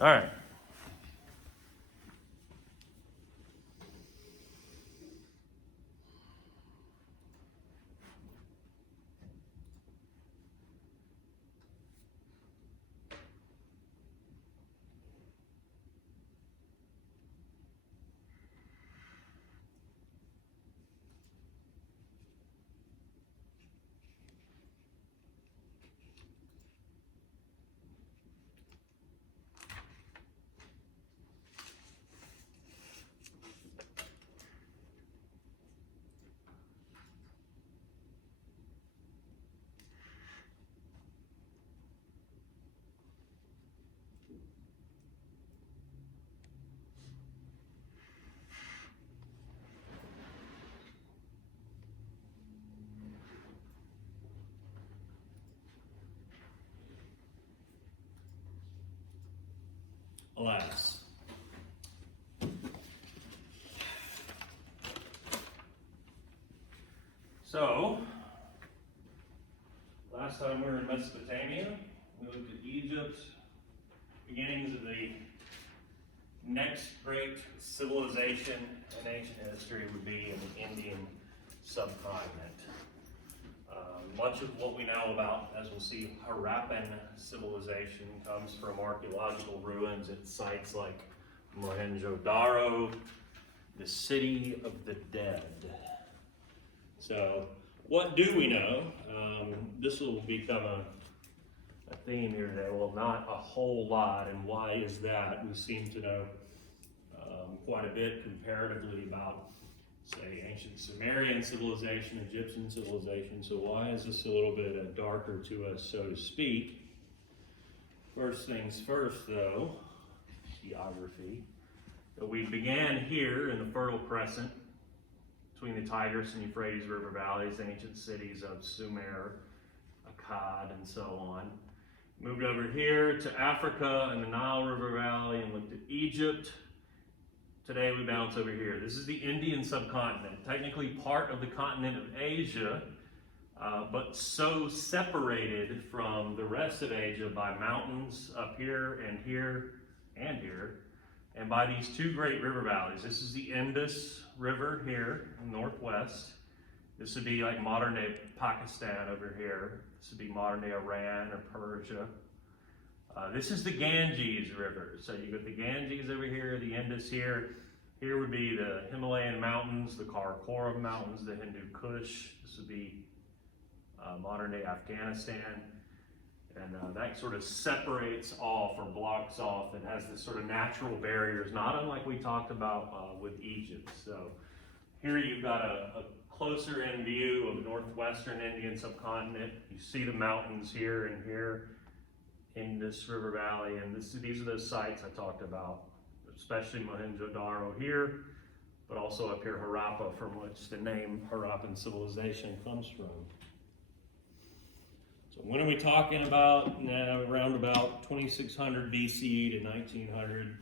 All right. Alas. So, last time we were in Mesopotamia, we looked at Egypt, beginnings of the next great civilization in ancient history would be in the Indian subcontinent. Much of what we know about, as we'll see, Harappan civilization comes from archaeological ruins at sites like Mohenjo-Daro, the city of the dead. So, what do we know? This will become a theme here today. Well, not a whole lot, and why is that? We seem to know quite a bit comparatively about, say, ancient Sumerian civilization, Egyptian civilization. So why is this a little bit darker to us, so to speak? First things first, though, geography. So we began here in the Fertile Crescent, between the Tigris and Euphrates River valleys, ancient cities of Sumer, Akkad, and so on. Moved over here to Africa and the Nile River Valley and looked at Egypt. Today we bounce over here. This is the Indian subcontinent, technically part of the continent of Asia, but so separated from the rest of Asia by mountains up here and here and here, and by these two great river valleys. This is the Indus River here in the northwest. This would be like modern day Pakistan over here. This would be modern day Iran or Persia. This is the Ganges River. So you got the Ganges over here, the Indus here. Here would be the Himalayan mountains, the Karakoram mountains, the Hindu Kush. This would be modern day Afghanistan. And that sort of separates off or blocks off and has this sort of natural barriers, not unlike we talked about with Egypt. So here you've got a closer in view of the northwestern Indian subcontinent. You see the mountains here and here in this river valley, and these are those sites I talked about, especially Mohenjo-Daro here, but also up here Harappa, from which the name Harappan civilization comes from. So when are we talking about? Around about 2600 BCE to 1900.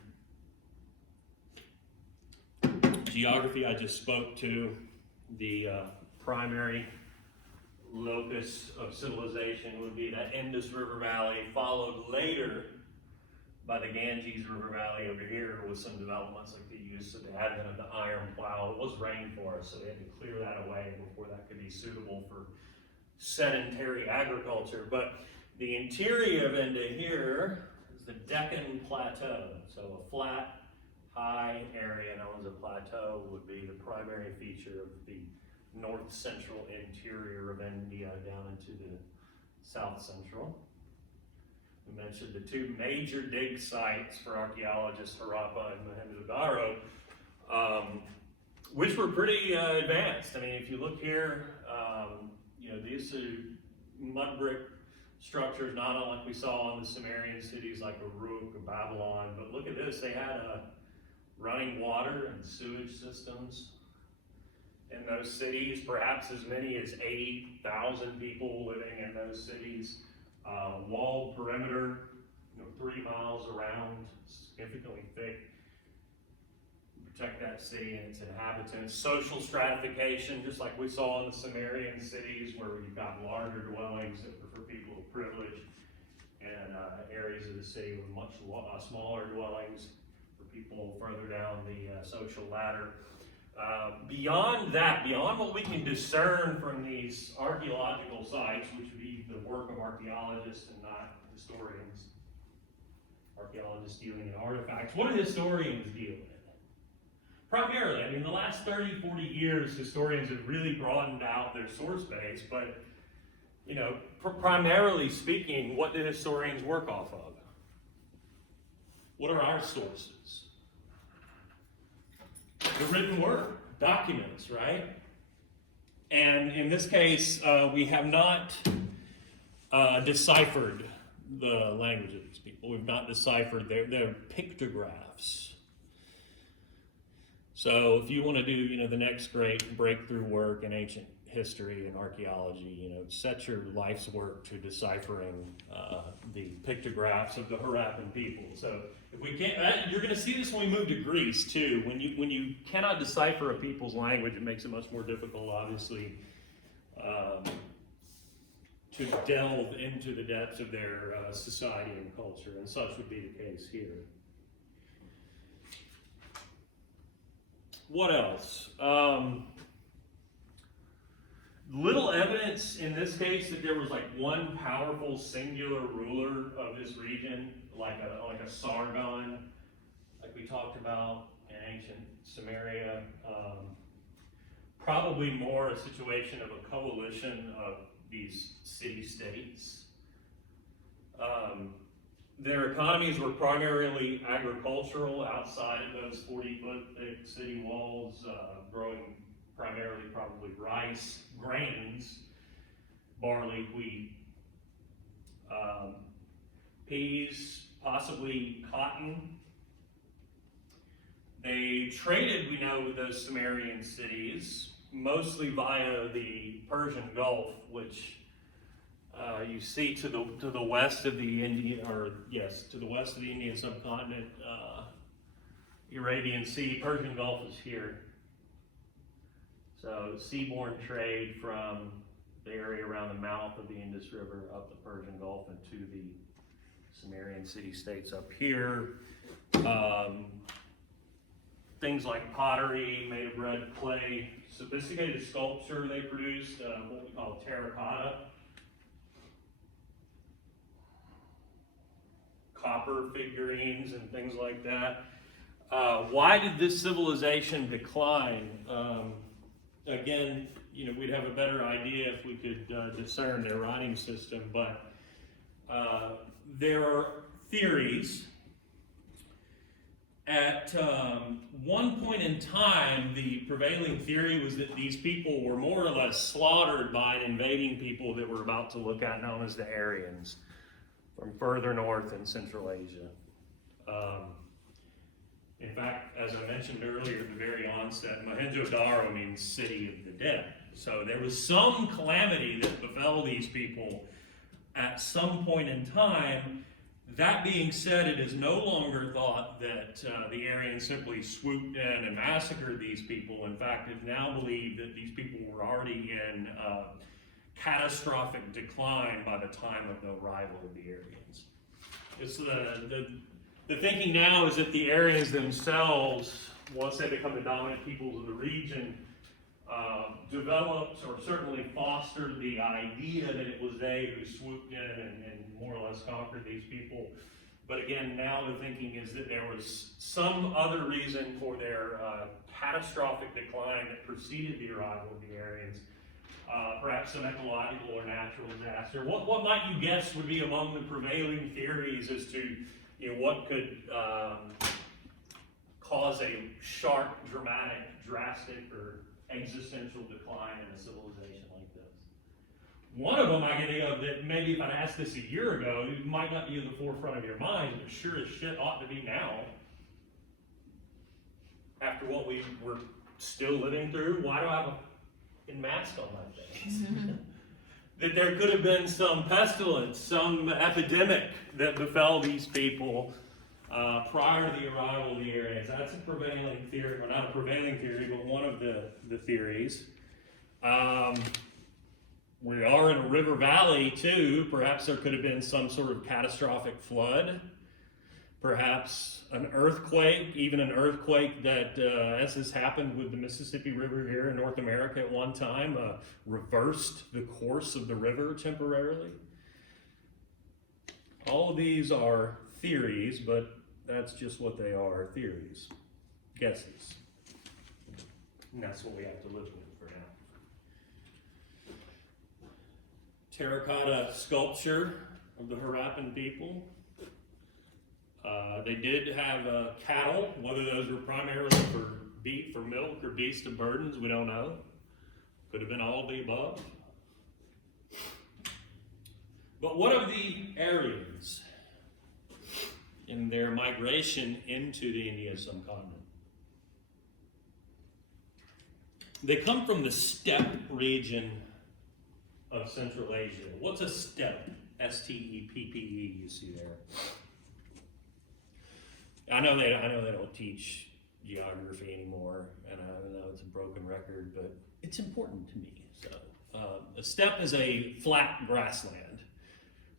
Geography I just spoke to. The primary locus of civilization would be that Indus River Valley, followed later by the Ganges River Valley over here with some developments like the use of the advent of the iron plow. It was rainforest, so they had to clear that away before that could be suitable for sedentary agriculture. But the interior of India here is the Deccan Plateau. So a flat, high area known as a plateau would be the primary feature of the north central interior of India down into the south central. We mentioned the two major dig sites for archaeologists, Harappa and Mohenjo-Daro, which were pretty advanced. I mean, if you look here, these are mud brick structures, not unlike we saw in the Sumerian cities like Uruk or Babylon. But look at this, they had running water and sewage systems in those cities, perhaps as many as 80,000 people living in those cities. Walled perimeter, 3 miles around, significantly thick, protect that city and its inhabitants. Social stratification, just like we saw in the Sumerian cities, where you've got larger dwellings that were for people of privilege, and areas of the city with much smaller dwellings for people further down the social ladder. Beyond that, beyond what we can discern from these archaeological sites, which would be the work of archaeologists and not historians, archaeologists dealing in artifacts, what do historians deal in? Primarily, I mean, the last 30, 40 years, historians have really broadened out their source base, but, you know, primarily speaking, what do historians work off of? What are our sources? The written word, documents, right? And in this case, we have not deciphered the language of these people. We've not deciphered their pictographs. So if you want to do, you know, the next great breakthrough work in ancient history and archaeology, you know, set your life's work to deciphering the pictographs of the Harappan people. So if we can't, you're going to see this when we move to Greece too. When you cannot decipher a people's language, it makes it much more difficult, obviously, to delve into the depths of their society and culture, and such would be the case here. What else? Little evidence in this case that there was like one powerful singular ruler of this region, like a Sargon, like we talked about in ancient Samaria. Probably more a situation of a coalition of these city-states. Their economies were primarily agricultural outside of those 40-foot thick city walls, growing primarily probably rice, grains, barley, wheat, peas, possibly cotton. They traded, we know, with those Sumerian cities, mostly via the Persian Gulf, which you see to the west of the Indian, to the west of the Indian subcontinent, Arabian Sea. Persian Gulf is here. So seaborne trade from the area around the mouth of the Indus River up the Persian Gulf and to the Sumerian city-states up here. Things like pottery made of red clay, sophisticated sculpture they produced, what we call terracotta, copper figurines and things like that. Why did this civilization decline? Again, you know, we'd have a better idea if we could discern their writing system, but there are theories. At one point in time, the prevailing theory was that these people were more or less slaughtered by an invading people that we're about to look at, known as the Aryans, from further north in Central Asia. In fact, as I mentioned earlier at the very onset, Mohenjo-Daro means city of the dead. So there was some calamity that befell these people at some point in time. That being said, it is no longer thought that the Aryans simply swooped in and massacred these people. In fact, it's now believed that these people were already in catastrophic decline by the time of the arrival of the Aryans. It's the thinking now is that the Aryans themselves, once they become the dominant peoples of the region, developed or certainly fostered the idea that it was they who swooped in and more or less conquered these people. But again, now the thinking is that there was some other reason for their catastrophic decline that preceded the arrival of the Aryans. Perhaps some ecological or natural disaster. What might you guess would be among the prevailing theories as to, you know, what could cause a sharp, dramatic, drastic, or existential decline in a civilization like this? One of them I can think of that maybe if I'd asked this a year ago, it might not be in the forefront of your mind, but sure as shit ought to be now. After what we were still living through, why do I have a mask on my face? That there could have been some pestilence, some epidemic that befell these people prior to the arrival of the Aryans. That's a prevailing theory, well, not a prevailing theory, but one of the theories. We are in a river valley too. Perhaps there could have been some sort of catastrophic flood. Perhaps an earthquake, even an earthquake that, as has happened with the Mississippi River here in North America at one time, reversed the course of the river temporarily. All of these are theories, but that's just what they are, theories, guesses. And that's what we have to live with for now. Terracotta sculpture of the Harappan people. They did have cattle, whether those were primarily for beef, for milk, or beasts of burdens, we don't know. Could have been all of the above. But what of the Aryans in their migration into the Indian subcontinent? They come from the steppe region of Central Asia. What's a steppe? S-T-E-P-P-E, you see there. I know they don't teach geography anymore, and I know it's a broken record, but it's important to me. So, a steppe is a flat grassland.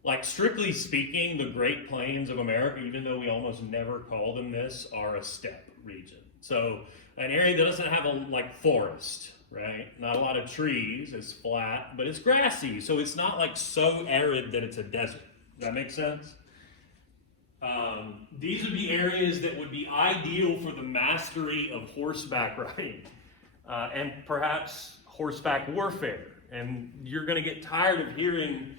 Like, strictly speaking, the Great Plains of America, even though we almost never call them this, are a steppe region. So, an area that doesn't have a forest, right? Not a lot of trees, it's flat, but it's grassy, so it's not like so arid that it's a desert. Does that make sense? These would be areas that would be ideal for the mastery of horseback riding and perhaps horseback warfare. And you're going to get tired of hearing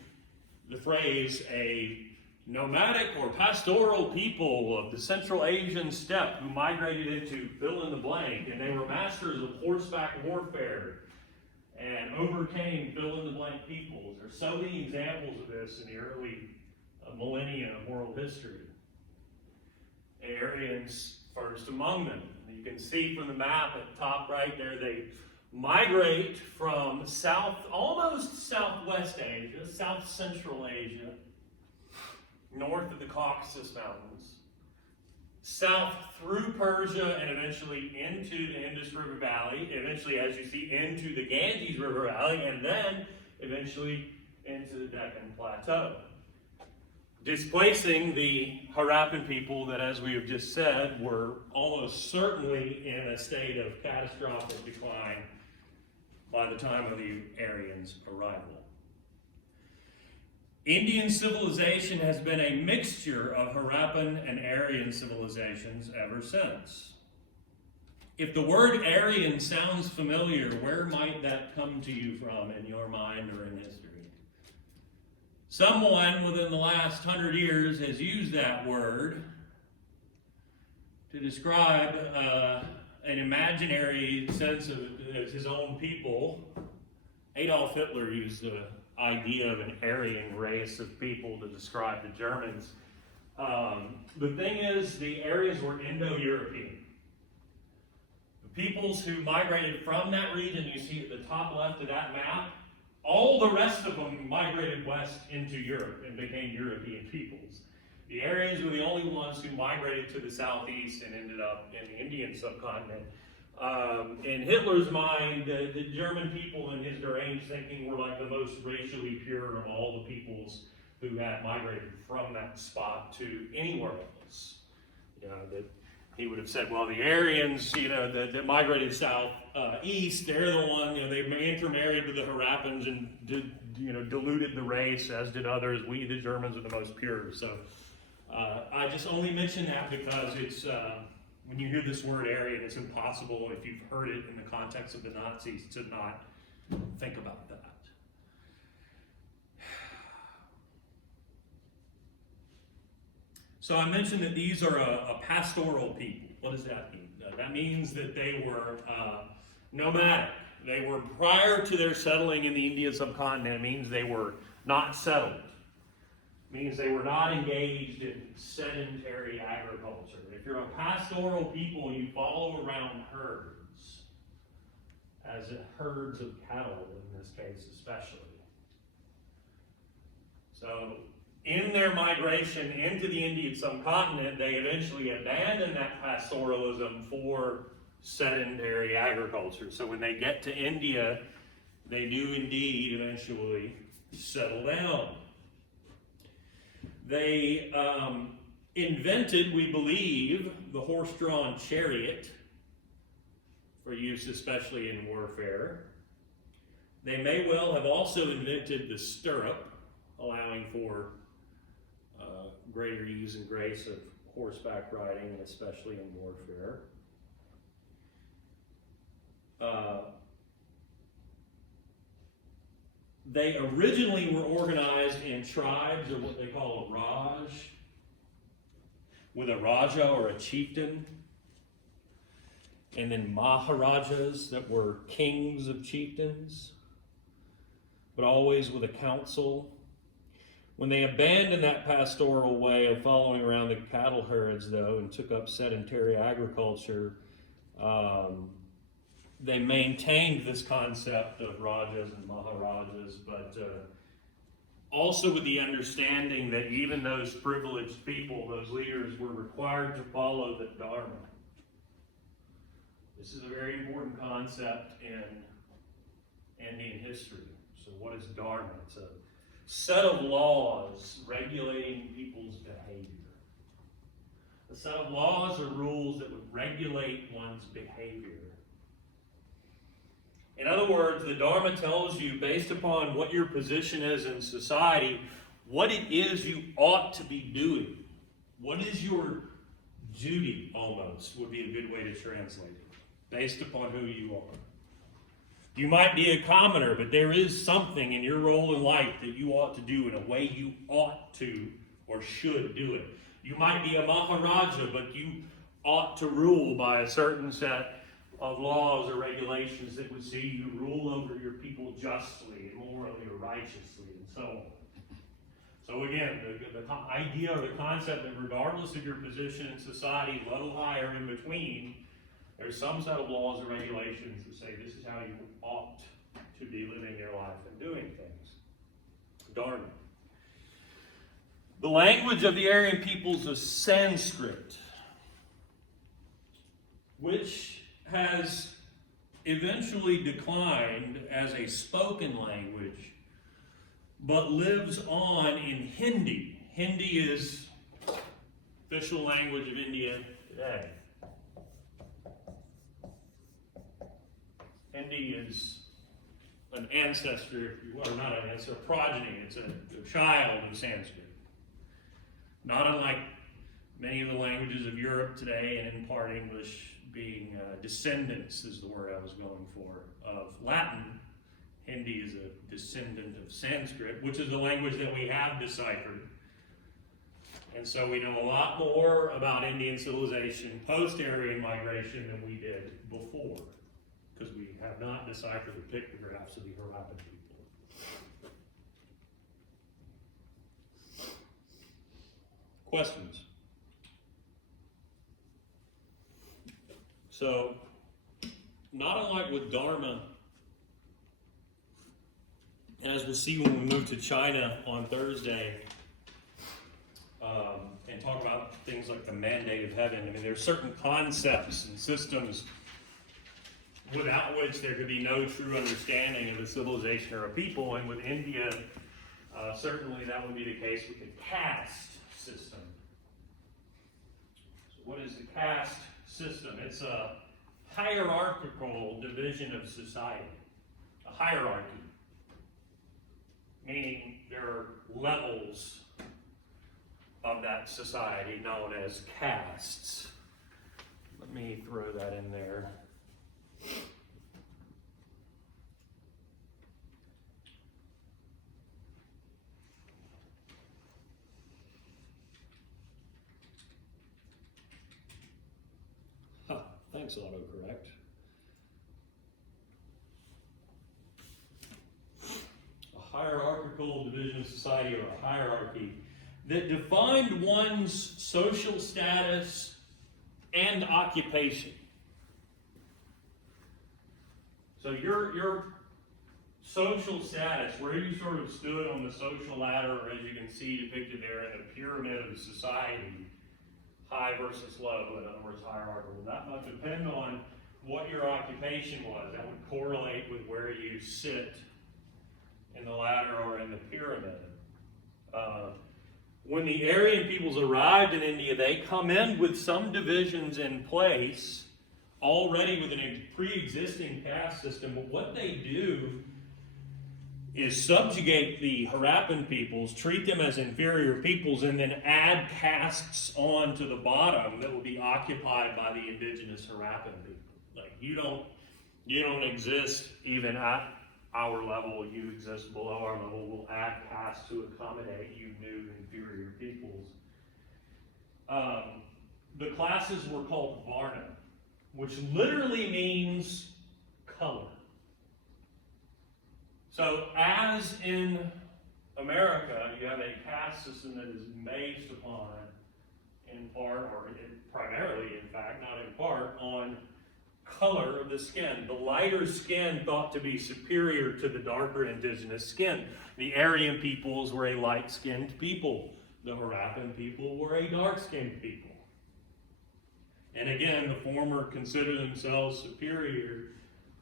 the phrase a nomadic or pastoral people of the Central Asian steppe who migrated into fill in the blank, and they were masters of horseback warfare and overcame fill in the blank peoples. There's so many examples of this in the early millennia of world history. Aryans first among them. You can see from the map at the top right there, they migrate from almost southwest Asia, south central Asia, north of the Caucasus Mountains, south through Persia and eventually into the Indus River Valley, eventually, as you see, into the Ganges River Valley, and then eventually into the Deccan Plateau, displacing the Harappan people that, as we have just said, were almost certainly in a state of catastrophic decline by the time of the Aryans' arrival. Indian civilization has been a mixture of Harappan and Aryan civilizations ever since. If the word Aryan sounds familiar, where might that come to you from in your mind or in history? Someone within the last 100 years has used that word to describe an imaginary sense of his own people. Adolf Hitler used the idea of an Aryan race of people to describe the Germans. The thing is, the Aryans were Indo-European. The peoples who migrated from that region, you see at the top left of that map, all the rest of them migrated west into Europe and became European peoples. The Aryans were the only ones who migrated to the southeast and ended up in the Indian subcontinent. In Hitler's mind, the German people in his deranged thinking were like the most racially pure of all the peoples who had migrated from that spot to anywhere else. That he would have said, well, the Aryans, that migrated southeast, they're the one, they intermarried with the Harappans and diluted the race, as did others. We, the Germans, are the most pure. So I just only mention that because it's, when you hear this word Aryan, it's impossible, if you've heard it in the context of the Nazis, to not think about that. So I mentioned that these are a pastoral people. What does that mean? That means that they were nomadic. They were, prior to their settling in the Indian subcontinent, it means they were not settled. It means they were not engaged in sedentary agriculture. If you're a pastoral people, you follow around herds, as herds of cattle in this case especially. So, in their migration into the Indian subcontinent, they eventually abandoned that pastoralism for sedentary agriculture. So when they get to India, they do indeed eventually settle down. They invented, we believe, the horse-drawn chariot for use especially in warfare. They may well have also invented the stirrup, allowing for greater ease and grace of horseback riding, and especially in warfare. They originally were organized in tribes, or what they call a Raj, with a Raja or a chieftain, and then Maharajas that were kings of chieftains, but always with a council. When they abandoned that pastoral way of following around the cattle herds, though, and took up sedentary agriculture, they maintained this concept of Rajas and Maharajas, but also with the understanding that even those privileged people, those leaders, were required to follow the Dharma. This is a very important concept in Indian history. So what is Dharma? It's a set of laws regulating people's behavior. A set of laws or rules that would regulate one's behavior. In other words, the Dharma tells you, based upon what your position is in society, what it is you ought to be doing. What is your duty, almost, would be a good way to translate it, based upon who you are. You might be a commoner, but there is something in your role in life that you ought to do in a way you ought to or should do it. You might be a Maharaja, but you ought to rule by a certain set of laws or regulations that would see you rule over your people justly and morally or righteously, and so on. So again, the idea or the concept that regardless of your position in society, low, high, or in between, there's some set of laws or regulations that say this is how you ought to be living your life and doing things. Dharma. The language of the Aryan peoples is Sanskrit, which has eventually declined as a spoken language, but lives on in Hindi. Hindi is official language of India today. Hindi is an ancestor, or not an ancestor, a progeny. It's a child of Sanskrit. Not unlike many of the languages of Europe today, and in part English, being descendants is the word I was going for, of Latin. Hindi is a descendant of Sanskrit, which is a language that we have deciphered. And so we know a lot more about Indian civilization post-Aryan migration than we did before, because we have not deciphered the pictographs of the Harappan people. Questions? So, not unlike with Dharma, and as we'll see when we move to China on Thursday, and talk about things like the mandate of heaven, I mean, there are certain concepts and systems without which there could be no true understanding of a civilization or a people, and with India, certainly that would be the case with the caste system. So what is the caste system? It's a hierarchical division of society. A hierarchy, meaning there are levels of that society known as castes. Let me throw that in there. Thanks, autocorrect. A hierarchical division of society, or a hierarchy that defined one's social status and occupation. So your social status, where you sort of stood on the social ladder, or as you can see depicted there in the pyramid of society, high versus low, in other words, hierarchical, that might depend on what your occupation was. That would correlate with where you sit in the ladder or in the pyramid. When the Aryan peoples arrived in India, they come in with some divisions in place, already with a pre-existing caste system. But what they do is subjugate the Harappan peoples, treat them as inferior peoples, and then add castes on to the bottom that will be occupied by the indigenous Harappan people. Like you don't exist even at our level, you exist below our level. We'll add castes to accommodate you new inferior peoples. The classes were called Varna, which literally means color. So as in America, you have a caste system that is based upon, in part, or primarily, in fact, not in part, on color of the skin. The lighter skin thought to be superior to the darker indigenous skin. The Aryan peoples were a light-skinned people. The Harappan people were a dark-skinned people. And again, the former consider themselves superior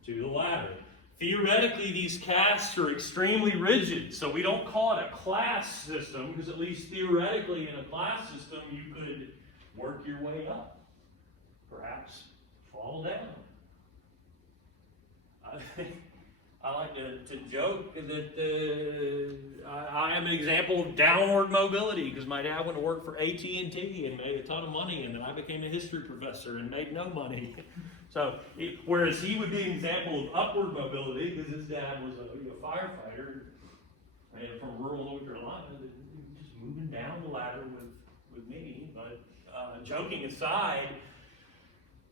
to the latter. Theoretically, these castes are extremely rigid, so we don't call it a class system, because at least theoretically in a class system, you could work your way up. Perhaps fall down. I like to joke that I am an example of downward mobility, because my dad went to work for AT&T and made a ton of money, and then I became a history professor and made no money. So, whereas he would be an example of upward mobility, because his dad was a firefighter from rural North Carolina, just moving down the ladder with me. But joking aside,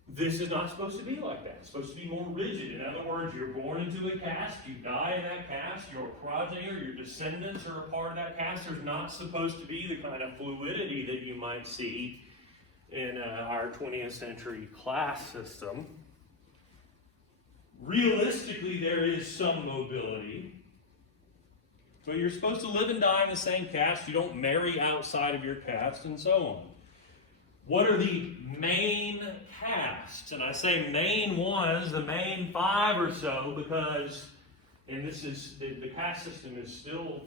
this is not supposed to be like that. It's supposed to be more rigid. In other words, you're born into a caste, you die in that caste, your progeny or your descendants are a part of that caste. There's not supposed to be the kind of fluidity that you might see in our 20th century class system. Realistically, there is some mobility, but you're supposed to live and die in the same caste. You don't marry outside of your caste, and so on. What are the main castes? And I say main ones, the main 5 or so, because, and this is, the caste system is still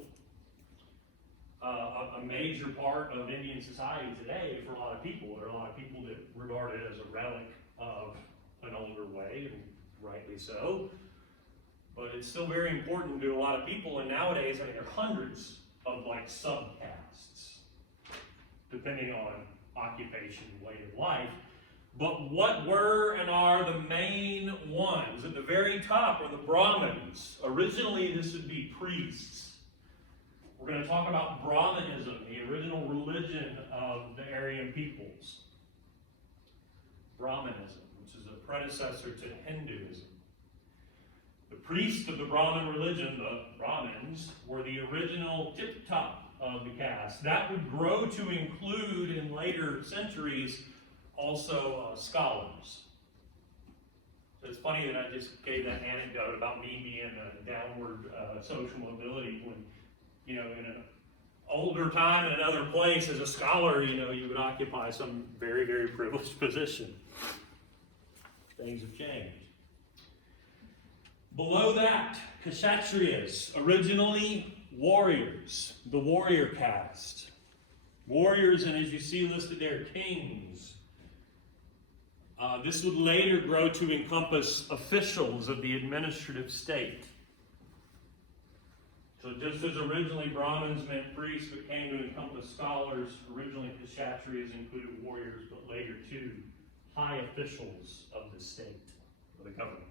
a major part of Indian society today for a lot of people. There are a lot of people that regard it as a relic of an older way, and rightly so. But it's still very important to a lot of people, and nowadays, I mean, there are hundreds of like subcastes, depending on occupation, way of life. But what were and are the main ones? At the very top are the Brahmins. Originally, this would be priests. We're going to talk about Brahmanism, the original religion of the Aryan peoples. Brahmanism, which is a predecessor to Hinduism. The priests of the Brahmin religion, the Brahmins, were the original tip-top of the caste. That would grow to include, in later centuries, also scholars. So it's funny that I just gave that anecdote about me being a downward social mobility when, in an older time in another place as a scholar, you would occupy some very, very privileged position. Things have changed. Below that, Kshatriyas, originally warriors, the warrior caste. Warriors, and as you see listed there, kings. This would later grow to encompass officials of the administrative state. So just as originally Brahmins meant priests, but came to encompass scholars, originally Kshatriyas included warriors, but later too, high officials of the state, or the government.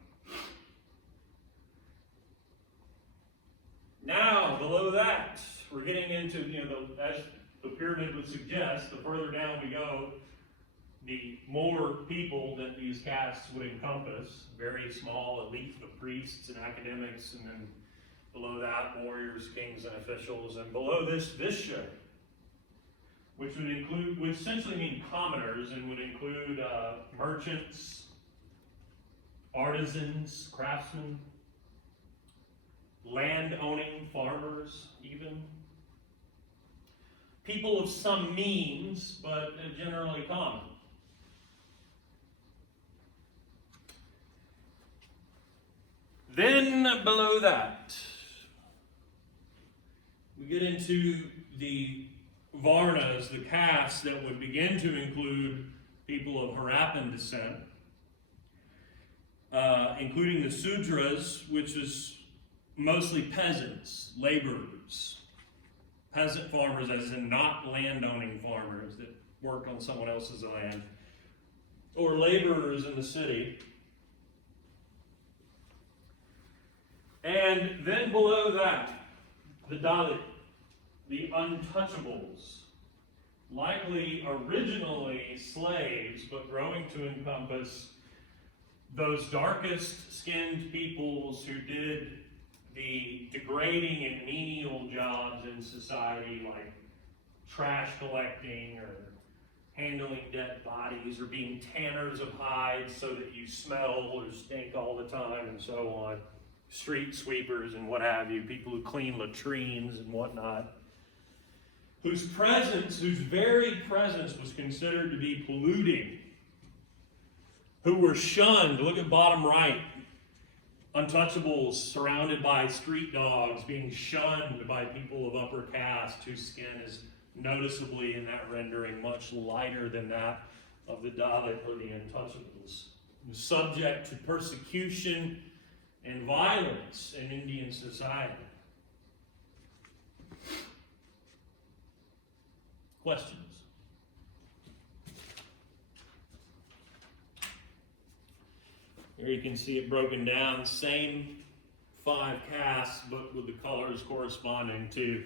Now, below that, we're getting into, as the pyramid would suggest, the further down we go, the more people that these castes would encompass. Very small elite of priests and academics, and then below that, warriors, kings, and officials. And below this, Vishya, which essentially mean commoners, and would include merchants, artisans, craftsmen, land-owning farmers, even. People of some means, but generally common. Then below that, we get into the Varnas, the castes that would begin to include people of Harappan descent, including the Sudras, which is mostly peasants, laborers, peasant farmers, as in not landowning farmers that worked on someone else's land, or laborers in the city. And then below that, the Dalit, the untouchables, likely originally slaves, but growing to encompass those darkest skinned peoples who did the degrading and menial jobs in society, like trash collecting or handling dead bodies or being tanners of hides so that you smell or stink all the time and so on. Street sweepers and what have you, people who clean latrines and whatnot, whose very presence was considered to be polluting, who were shunned. Look at bottom right. Untouchables surrounded by street dogs, being shunned by people of upper caste whose skin is noticeably in that rendering much lighter than that of the Dalit or the untouchables. Subject to persecution and violence in Indian society. Questions? Here you can see it broken down, same 5 castes, but with the colors corresponding to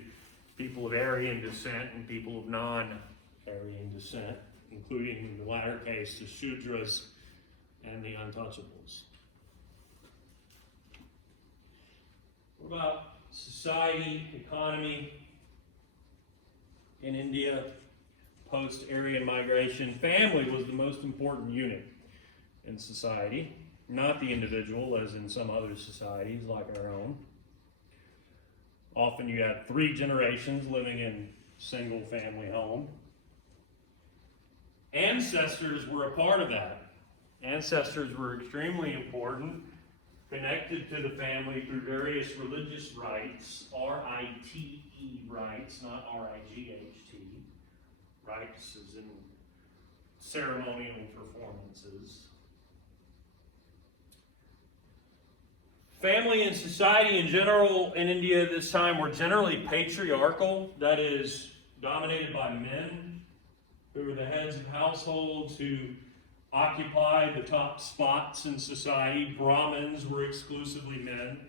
people of Aryan descent and people of non-Aryan descent, including in the latter case the Shudras and the untouchables. What about society, economy in India post-Aryan migration? Family was the most important unit in society, not the individual as in some other societies like our own. Often you had 3 generations living in a single family home. Ancestors were a part of that. Ancestors were extremely important, connected to the family through various religious rites, R-I-T-E rites, not R-I-G-H-T, rites as in ceremonial performances. Family and society in general in India at this time were generally patriarchal, that is, dominated by men who were the heads of households who occupied the top spots in society. Brahmins were exclusively men.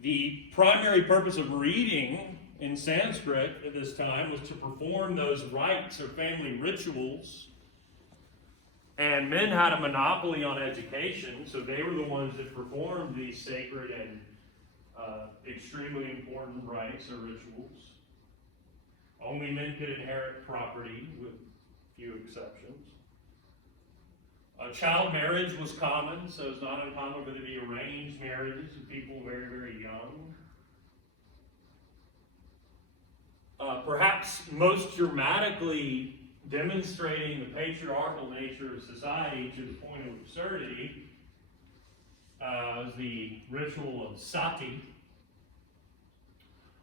The primary purpose of reading in Sanskrit at this time was to perform those rites or family rituals. And men had a monopoly on education, so they were the ones that performed these sacred and extremely important rites or rituals. Only men could inherit property, with few exceptions. Child marriage was common, so it's not uncommon for there to be arranged marriages of people very, very young. Perhaps most dramatically demonstrating the patriarchal nature of society to the point of absurdity is the ritual of sati,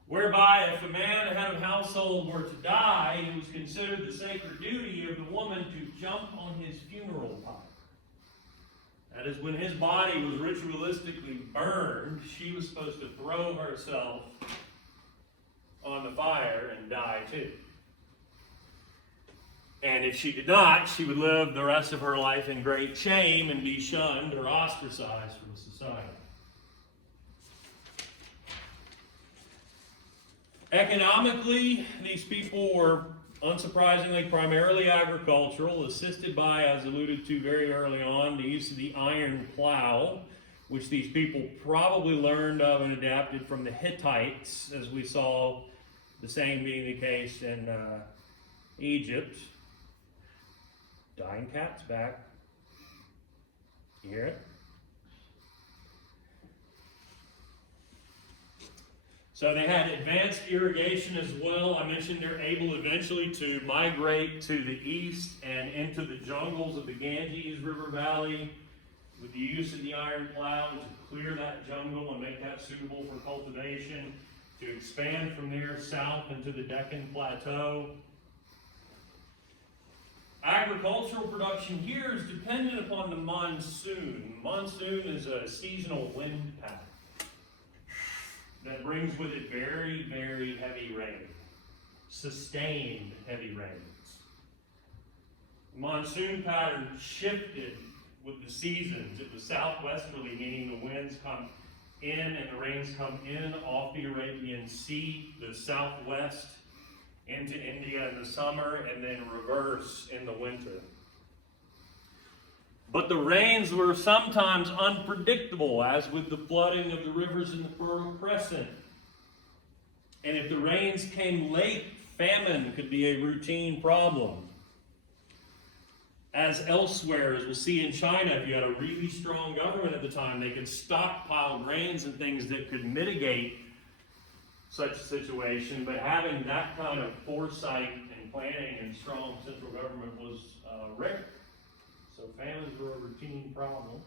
whereby if a man, head of household, were to die, it was considered the sacred duty of the woman to jump on his funeral pyre. That is, when his body was ritualistically burned, she was supposed to throw herself on the fire and die too. And if she did not, she would live the rest of her life in great shame and be shunned or ostracized from society. Economically, these people were, unsurprisingly, primarily agricultural, assisted by, as alluded to very early on, the use of the iron plow, which these people probably learned of and adapted from the Hittites, as we saw the same being the case in Egypt. Dying cat's back. You hear it? So they had advanced irrigation as well. I mentioned they're able eventually to migrate to the east and into the jungles of the Ganges River Valley with the use of the iron plow to clear that jungle and make that suitable for cultivation, to expand from there south into the Deccan Plateau. Agricultural production here is dependent upon the monsoon. Monsoon is a seasonal wind pattern that brings with it very, very heavy rain, sustained heavy rains. The monsoon pattern shifted with the seasons. It was southwesterly, meaning the winds come in and the rains come in off the Arabian Sea, the southwest, into India in the summer, and then reverse in the winter. But the rains were sometimes unpredictable, as with the flooding of the rivers in the Fertile Crescent. And if the rains came late, famine could be a routine problem. As elsewhere, as we'll see in China, if you had a really strong government at the time, they could stockpile grains and things that could mitigate such a situation. But having that kind of foresight and planning and strong central government was rare. So famines were a routine problem.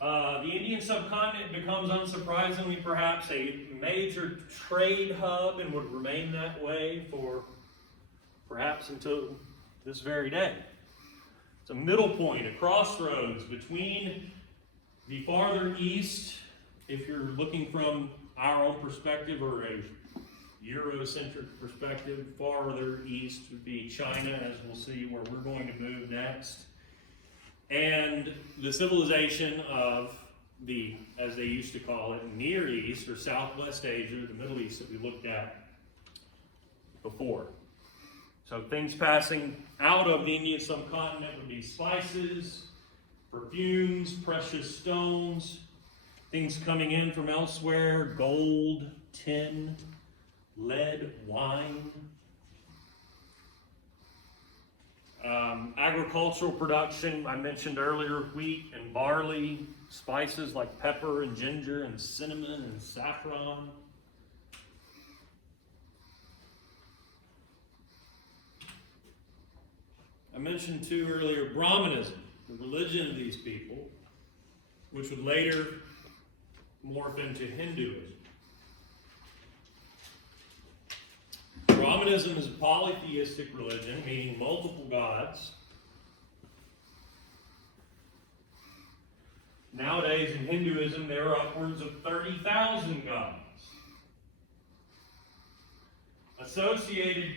The Indian subcontinent becomes, unsurprisingly, perhaps a major trade hub and would remain that way for perhaps until this very day. It's a middle point, a crossroads between the farther east, if you're looking from our own perspective or a Eurocentric perspective, farther east would be China, as we'll see where we're going to move next. And the civilization of the, as they used to call it, Near East or Southwest Asia, the Middle East that we looked at before. So things passing out of the Indian subcontinent would be spices, perfumes, precious stones, things coming in from elsewhere, gold, tin, lead, wine. Agricultural production, I mentioned earlier, wheat and barley, spices like pepper and ginger and cinnamon and saffron. I mentioned too earlier Brahmanism, the religion of these people, which would later morph into Hinduism. Brahmanism is a polytheistic religion, meaning multiple gods. Nowadays in Hinduism, there are upwards of 30,000 gods. Associated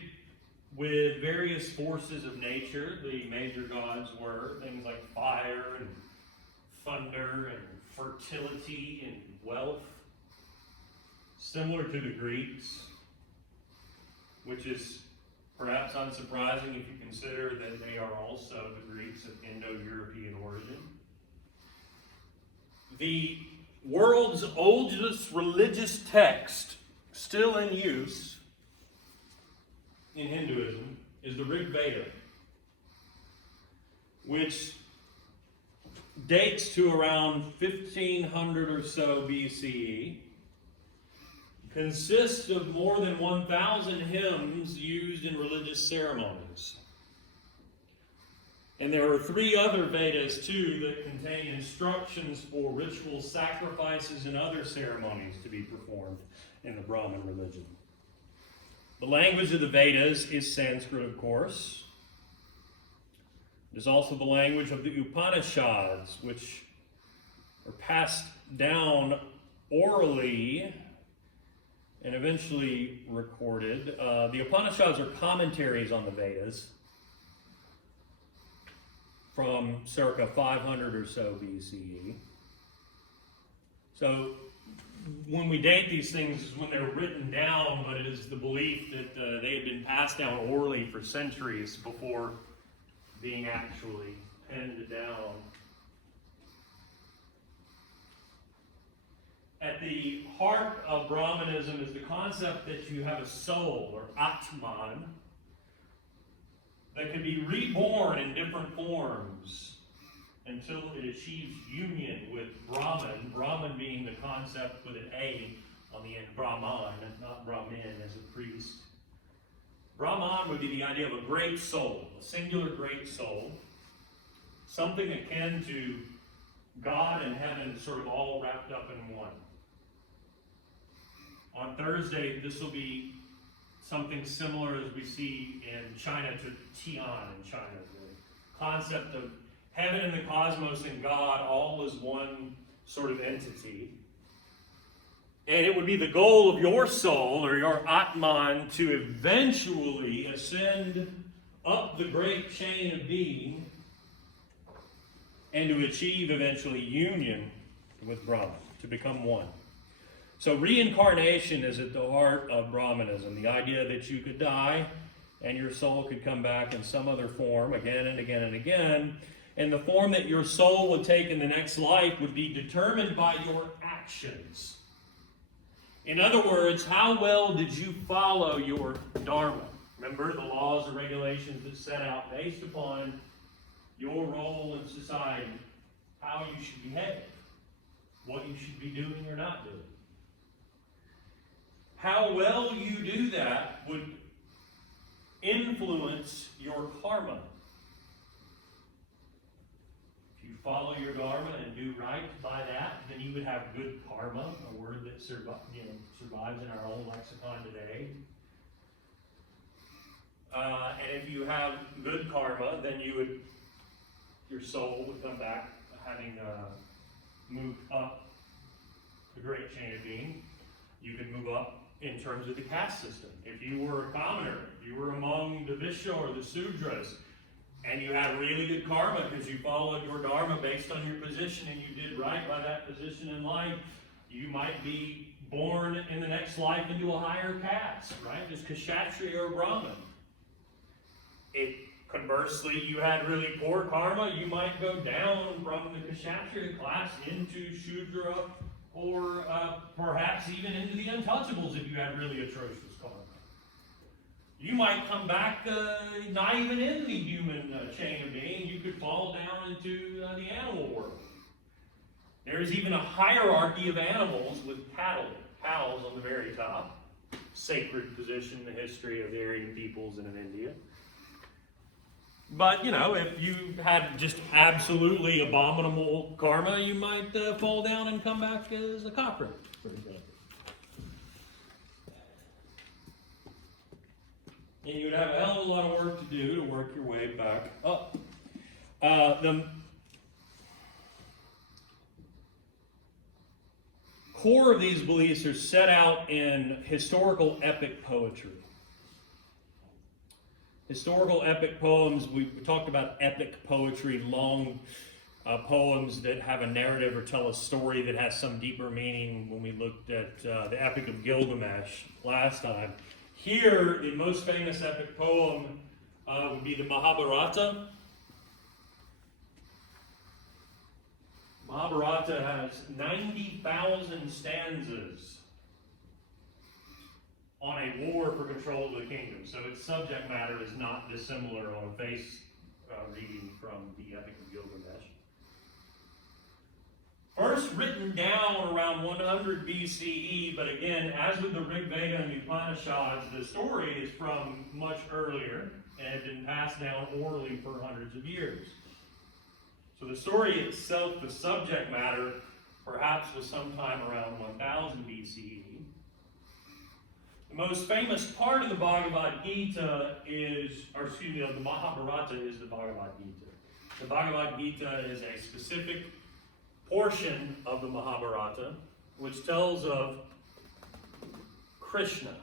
with various forces of nature, the major gods were things like fire and thunder and fertility and wealth, similar to the Greeks, which is perhaps unsurprising if you consider that they are also the Greeks of Indo-European origin. The world's oldest religious text still in use in Hinduism is the Rig Veda, which dates to around 1500 or so BCE, consists of more than 1,000 hymns used in religious ceremonies. And there are 3 other Vedas too that contain instructions for ritual sacrifices and other ceremonies to be performed in the Brahmin religion. The language of the Vedas is Sanskrit, of course. It is also the language of the Upanishads, which are passed down orally and eventually recorded. The Upanishads are commentaries on the Vedas from circa 500 or so BCE. So when we date these things is when they're written down, but it is the belief that they had been passed down orally for centuries before being actually penned down. At the heart of Brahmanism is the concept that you have a soul, or Atman, that can be reborn in different forms until it achieves union with Brahman, Brahman being the concept with an A on the end, Brahman, and not Brahmin as a priest. Brahman would be the idea of a great soul, a singular great soul, something akin to God and heaven sort of all wrapped up in one. On Thursday, this will be something similar as we see in China to Tian in China. The concept of heaven and the cosmos and God all as one sort of entity. And it would be the goal of your soul or your Atman to eventually ascend up the great chain of being and to achieve eventually union with Brahman, to become one. So reincarnation is at the heart of Brahmanism, the idea that you could die and your soul could come back in some other form again and again and again. And the form that your soul would take in the next life would be determined by your actions. In other words, how well did you follow your dharma? Remember the laws and regulations that set out based upon your role in society, how you should behave, what you should be doing or not doing. How well you do that would influence your karma. If you follow your dharma and do right by that, then you would have good karma, a word that survives in our own lexicon today. And if you have good karma, then your soul would come back having moved up the great chain of being. You could move up in terms of the caste system. If you were a commoner, if you were among the Vishya or the Sudras, and you had really good karma because you followed your dharma based on your position and you did right by that position in life, you might be born in the next life into a higher caste, right? Just Kshatriya or Brahmin. If conversely you had really poor karma, you might go down from the Kshatriya class into Shudra, or perhaps even into the untouchables if you had really atrocious karma. You might come back not even in the human chain of being. You could fall down into the animal world. There is even a hierarchy of animals with cattle, cows on the very top. Sacred position in the history of the Aryan peoples in India. But, if you had just absolutely abominable karma, you might fall down and come back as a cockroach, for example. And you would have a hell of a lot of work to do to work your way back up. The core of these beliefs are set out in historical epic poetry. Historical epic poems, we talked about epic poetry, long poems that have a narrative or tell a story that has some deeper meaning when we looked at the Epic of Gilgamesh last time. Here, the most famous epic poem would be the Mahabharata. Mahabharata has 90,000 stanzas on a war for control of the kingdom. So its subject matter is not dissimilar on a face reading from the Epic of Gilgamesh. First written down around 100 BCE, but again, as with the Rig Veda and the Upanishads, the story is from much earlier and had been passed down orally for hundreds of years. So the story itself, the subject matter, perhaps was sometime around 1000 BCE. The most famous part of the Bhagavad Gita the Mahabharata is the Bhagavad Gita. The Bhagavad Gita is a specific portion of the Mahabharata which tells of Krishna.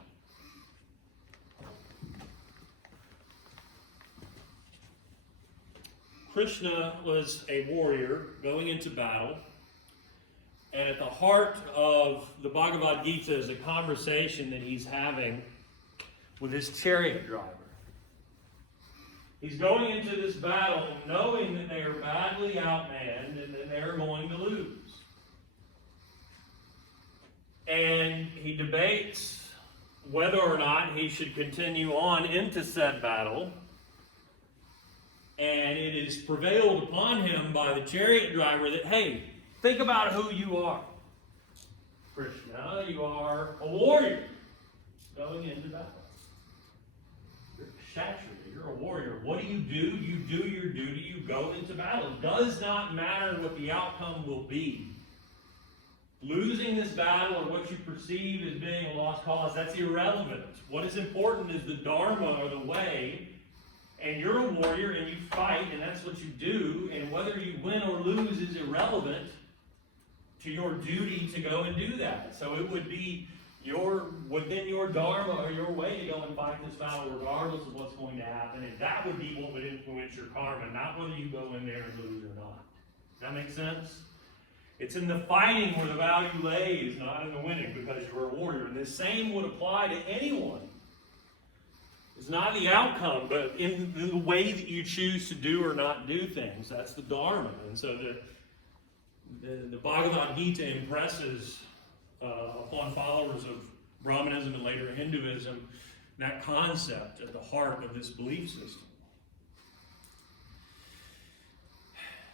Krishna was a warrior going into battle. And at the heart of the Bhagavad Gita is a conversation that he's having with his chariot driver. He's going into this battle knowing that they are badly outmanned and that they're going to lose. And he debates whether or not he should continue on into said battle. And it is prevailed upon him by the chariot driver that, hey, think about who you are. Krishna, you are a warrior going into battle. You're kshatriya. You're a warrior. What do? You do your duty. You go into battle. It does not matter what the outcome will be. Losing this battle or what you perceive as being a lost cause, that's irrelevant. What is important is the dharma or the way, and you're a warrior and you fight, and that's what you do, and whether you win or lose is irrelevant to your duty to go and do that. So it would be within your dharma or your way to go and fight this battle regardless of what's going to happen, and that would be what would influence your karma, not whether you go in there and lose or not. Does that make sense? It's in the fighting where the value lays, not in the winning, because you're a warrior. And the same would apply to anyone. It's not the outcome, but in the way that you choose to do or not do things. That's the dharma. And so the Bhagavad Gita impresses upon followers of Brahmanism and later Hinduism that concept at the heart of this belief system.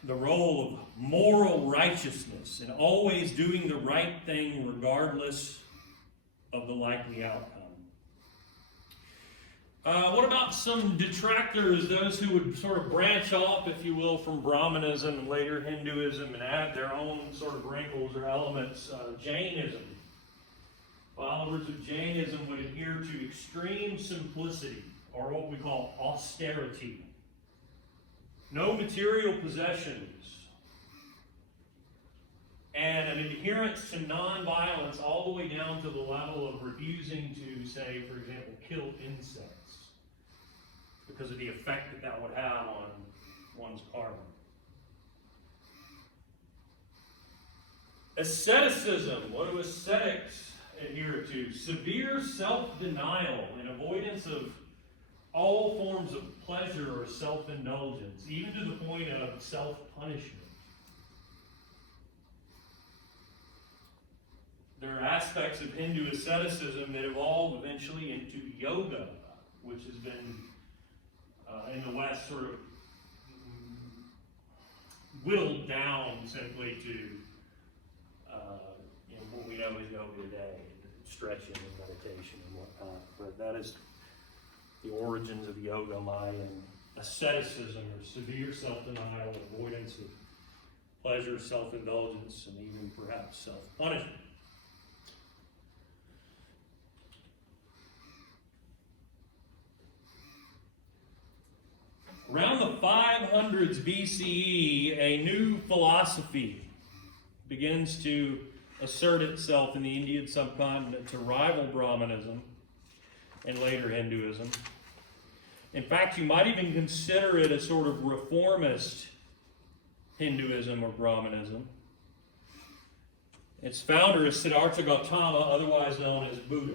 The role of moral righteousness and always doing the right thing regardless of the likely outcome. What about some detractors, those who would sort of branch off, if you will, from Brahmanism and later Hinduism and add their own sort of wrinkles or elements? Jainism. Followers of Jainism would adhere to extreme simplicity, or what we call austerity. No material possessions, and an adherence to nonviolence all the way down to the level of refusing to, say, for example, kill insects because of the effect that that would have on one's karma. Asceticism. What do ascetics adhere to? Severe self-denial and avoidance of all forms of pleasure or self-indulgence, even to the point of self-punishment. There are aspects of Hindu asceticism that evolve eventually into yoga, which has been in the West sort of whittled down simply to what we know is yoga today, stretching and meditation and whatnot. But that is the origins of yoga, Maya, and asceticism, or severe self-denial, avoidance of pleasure, self-indulgence, and even perhaps self-punishment. Around the 500s BCE, a new philosophy begins to assert itself in the Indian subcontinent to rival Brahmanism and later Hinduism. In fact, you might even consider it a sort of reformist Hinduism or Brahmanism. Its founder is Siddhartha Gautama, otherwise known as Buddha,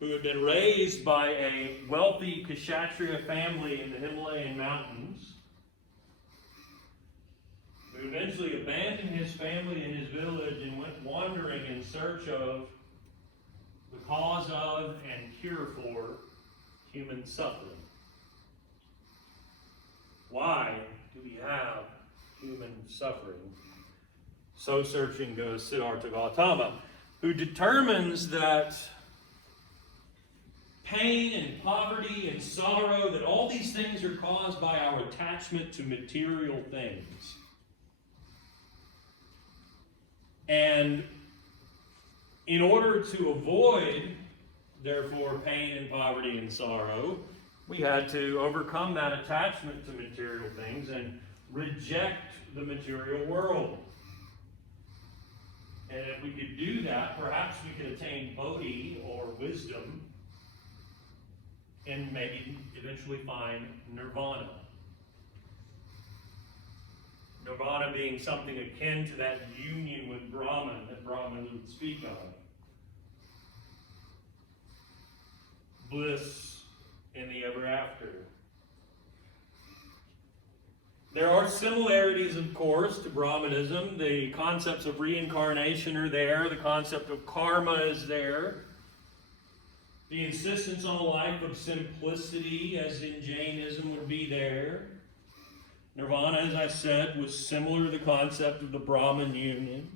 who had been raised by a wealthy Kshatriya family in the Himalayan mountains, who eventually abandoned his family and his village and went wandering in search of the cause of and cure for human suffering. Why do we have human suffering? So searching goes Siddhartha Gautama, who determines that pain and poverty and sorrow, that all these things are caused by our attachment to material things. And in order to avoid, therefore, pain and poverty and sorrow, we had to overcome that attachment to material things and reject the material world. And if we could do that, perhaps we could attain bodhi or wisdom and maybe eventually find nirvana. Nirvana being something akin to that union with Brahman that Brahman would speak of. Bliss in the ever after. There are similarities, of course, to Brahmanism. The concepts of reincarnation are there. The concept of karma is there. The insistence on a life of simplicity, as in Jainism, would be there. Nirvana, as I said, was similar to the concept of the Brahman union.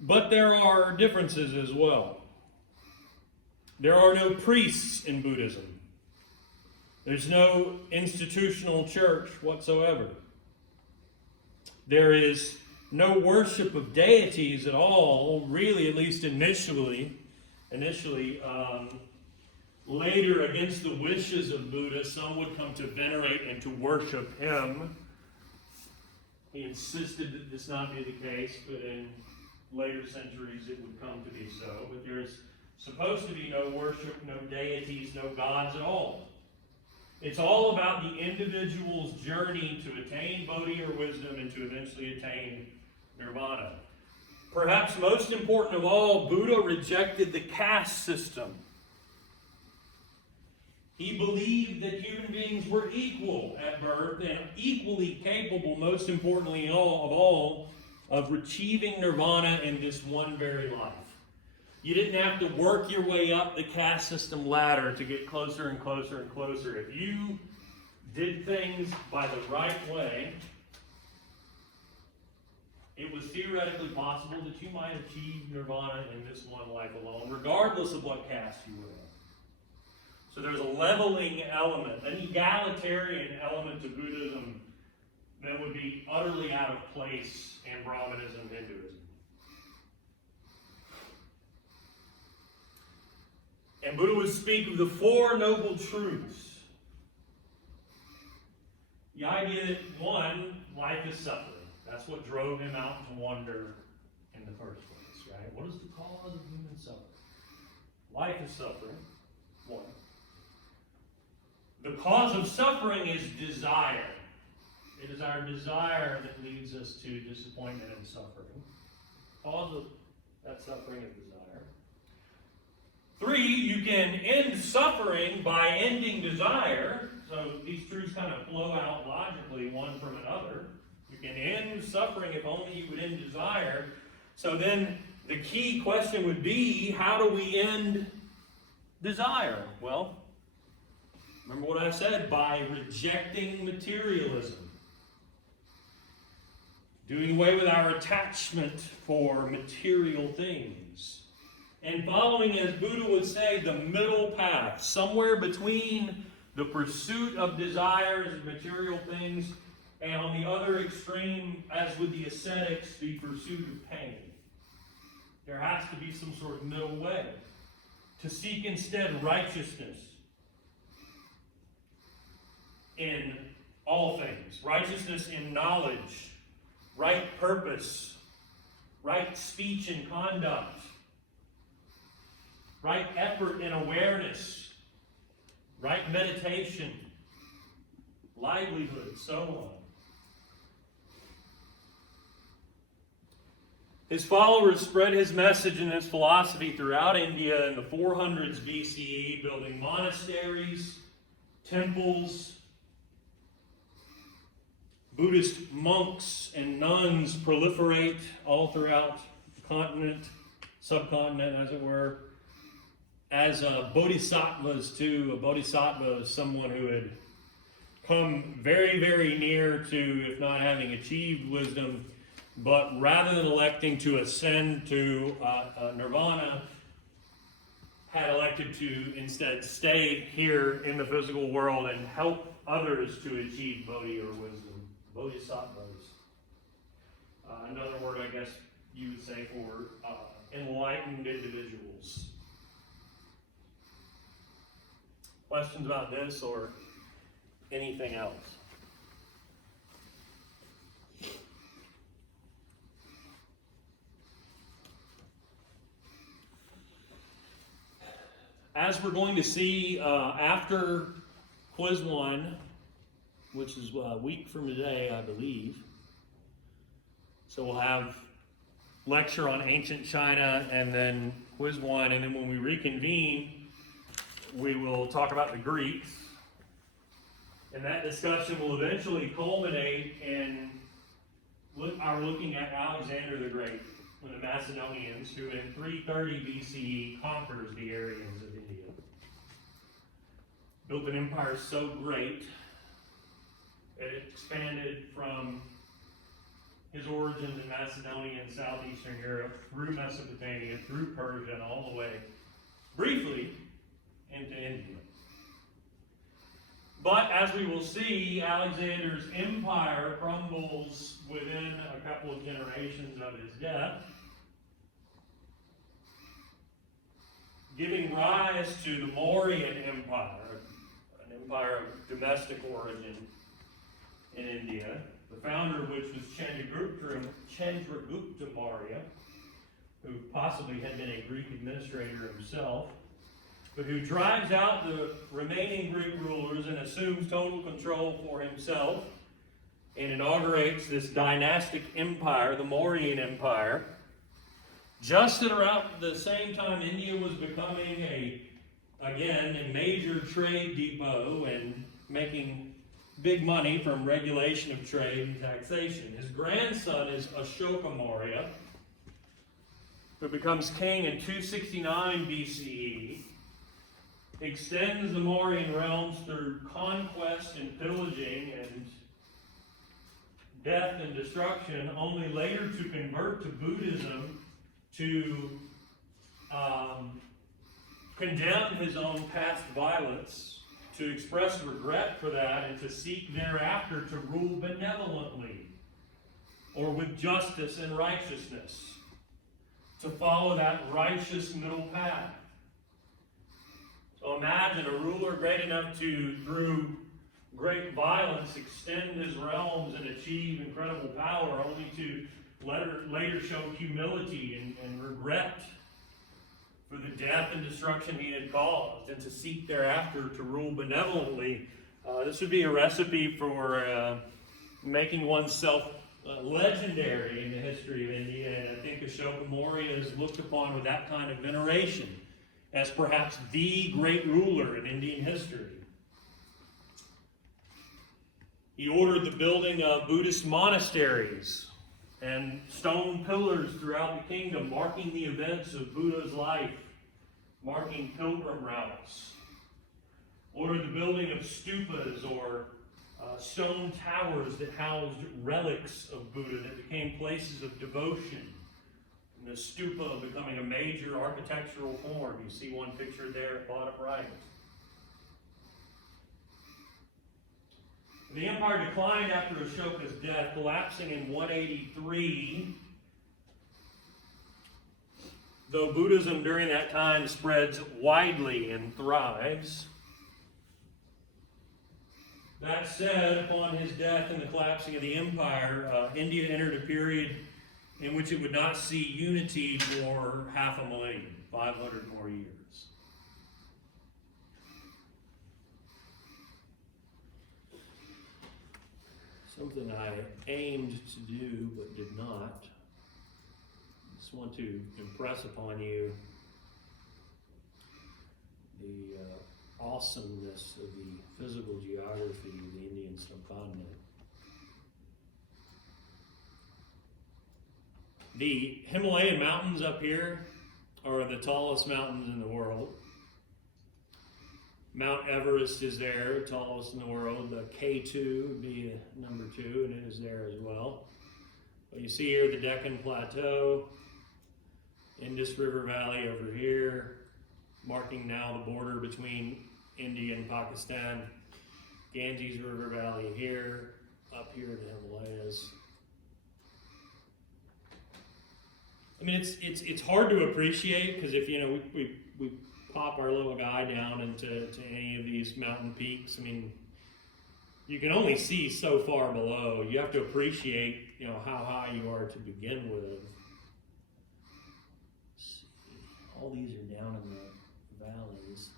But there are differences as well. There are no priests in Buddhism. There's no institutional church whatsoever. There is no worship of deities at all, really, at least initially. Later, against the wishes of Buddha, some would come to venerate and to worship him. He insisted that this not be the case, but in later centuries it would come to be so. But there's supposed to be no worship, no deities, no gods at all. It's all about the individual's journey to attain bodhi or wisdom and to eventually attain nirvana. Perhaps most important of all, Buddha rejected the caste system. He believed that human beings were equal at birth and equally capable, most importantly of all, of achieving nirvana in this one very life. You didn't have to work your way up the caste system ladder to get closer and closer and closer. If you did things by the right way, it was theoretically possible that you might achieve nirvana in this one life alone, regardless of what caste you were in. So there's a leveling element, an egalitarian element to Buddhism that would be utterly out of place in Brahmanism and Hinduism. And Buddha would speak of the Four Noble Truths. The idea that, one, life is suffering. That's what drove him out to wander in the first place, right? What is the cause of human suffering? Life is suffering, one. The cause of suffering is desire. It is our desire that leads us to disappointment and suffering. The cause of that suffering is desire. 3, you can end suffering by ending desire. So these truths kind of flow out logically one from another. You can end suffering if only you would end desire. So then the key question would be, how do we end desire? Well, remember what I said, by rejecting materialism. Doing away with our attachment for material things. And following, as Buddha would say, the middle path, somewhere between the pursuit of desires and material things, and on the other extreme, as with the ascetics, the pursuit of pain. There has to be some sort of middle way. To seek instead righteousness in all things. Righteousness in knowledge, right purpose, right speech and conduct, right effort and awareness, right meditation, livelihood, so on. His followers spread his message and his philosophy throughout India in the 400s BCE, building monasteries, temples. Buddhist monks and nuns proliferate all throughout the continent, subcontinent as it were, as bodhisattvas too. A bodhisattva is someone who had come very, very near to, if not having achieved wisdom, but rather than electing to ascend to nirvana, had elected to instead stay here in the physical world and help others to achieve bodhi or wisdom. Bodhisattvas. Another word, I guess you would say, for enlightened individuals. Questions about this or anything else? As we're going to see after quiz 1, which is a week from today, I believe. So we'll have lecture on ancient China and then quiz 1, and then when we reconvene, we will talk about the Greeks. And that discussion will eventually culminate in our looking at Alexander the Great, and the Macedonians, who in 330 BCE conquers the Aryans of India. Built an empire so great it expanded from his origins in Macedonia and southeastern Europe, through Mesopotamia, through Persia, and all the way, briefly, into India. But as we will see, Alexander's empire crumbles within a couple of generations of his death, giving rise to the Mauryan Empire, an empire of domestic origin in India, the founder of which was Chandragupta Maurya, who possibly had been a Greek administrator himself, but who drives out the remaining Greek rulers and assumes total control for himself and inaugurates this dynastic empire, the Mauryan Empire. Just at around the same time, India was becoming a major trade depot and making big money from regulation of trade and taxation. His grandson is Ashoka Maurya, who becomes king in 269 BCE, extends the Mauryan realms through conquest and pillaging and death and destruction, only later to convert to Buddhism, to condemn his own past violence, to express regret for that, and to seek thereafter to rule benevolently, or with justice and righteousness, to follow that righteous middle path. So imagine a ruler great enough to, through great violence, extend his realms and achieve incredible power, only to later show humility and regret for the death and destruction he had caused, and to seek thereafter to rule benevolently. This would be a recipe for making oneself legendary in the history of India, and I think Ashoka Maurya is looked upon with that kind of veneration as perhaps the great ruler in Indian history. He ordered the building of Buddhist monasteries and stone pillars throughout the kingdom, marking the events of Buddha's life, marking pilgrim routes. Ordered the building of stupas, or stone towers that housed relics of Buddha that became places of devotion. And the stupa becoming a major architectural form. You see one picture there at bottom right. The empire declined after Ashoka's death, collapsing in 183. Though Buddhism during that time spreads widely and thrives. That said, upon his death and the collapsing of the empire, India entered a period in which it would not see unity for half a millennium, 500 more years. Something I aimed to do but did not. I just want to impress upon you the awesomeness of the physical geography of the Indian subcontinent. The Himalayan mountains up here are the tallest mountains in the world. Mount Everest is there, tallest in the world. The K2 would be number 2, and it is there as well. But you see here the Deccan Plateau, Indus River Valley over here, marking now the border between India and Pakistan. Ganges River Valley here, up here in the Himalayas. I mean, it's hard to appreciate, because if we pop our little guy down into any of these mountain peaks, I mean, you can only see so far below. You have to appreciate, how high you are to begin with. Let's see. All these are down in the valleys.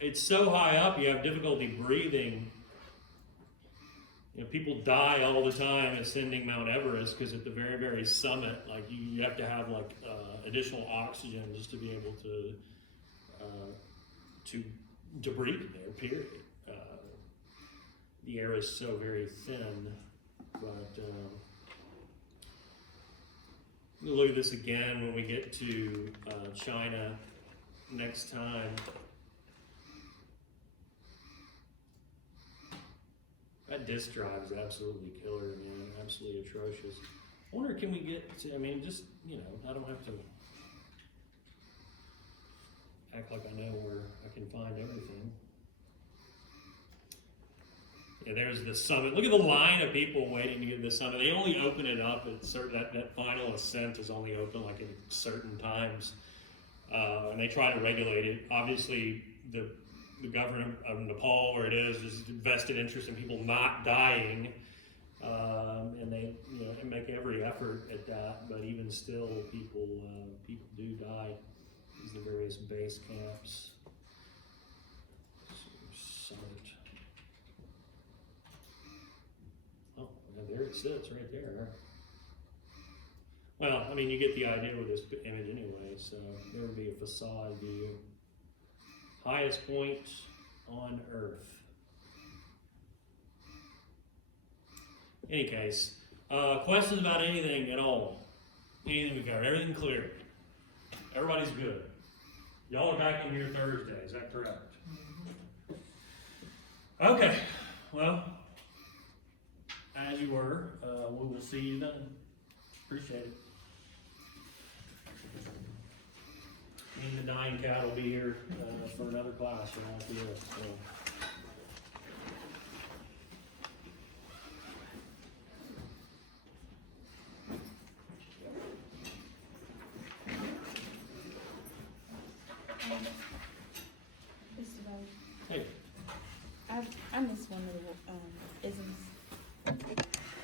It's so high up, you have difficulty breathing. People die all the time ascending Mount Everest, because at the very, very summit, you have to have additional oxygen just to be able to breathe there. Period. The air is so very thin. But we'll look at this again when we get to China next time. That disk drive is absolutely killer, man. Absolutely atrocious. I wonder, can we get to, I mean, just, you know, I don't have to act like I know where I can find everything. Yeah, there's the summit. Look at the line of people waiting to get to the summit. They only open it up at certain, that final ascent is only open like at certain times. And they try to regulate it. Obviously, the government of Nepal, where it is vested interest in people not dying. And they, you know, make every effort at that, but even still, people do die. These are the various base camps. Summit. Oh, there it sits, right there. Well, I mean, you get the idea with this image anyway. So there would be a facade view. Highest point on Earth. Any case, questions about anything at all? Anything we covered? Everything clear? Everybody's good? Y'all are back in here Thursday, is that correct? Okay, well, as you were, we will see you then. Appreciate it. And the dying cat will be here for another class, you know, after this. So.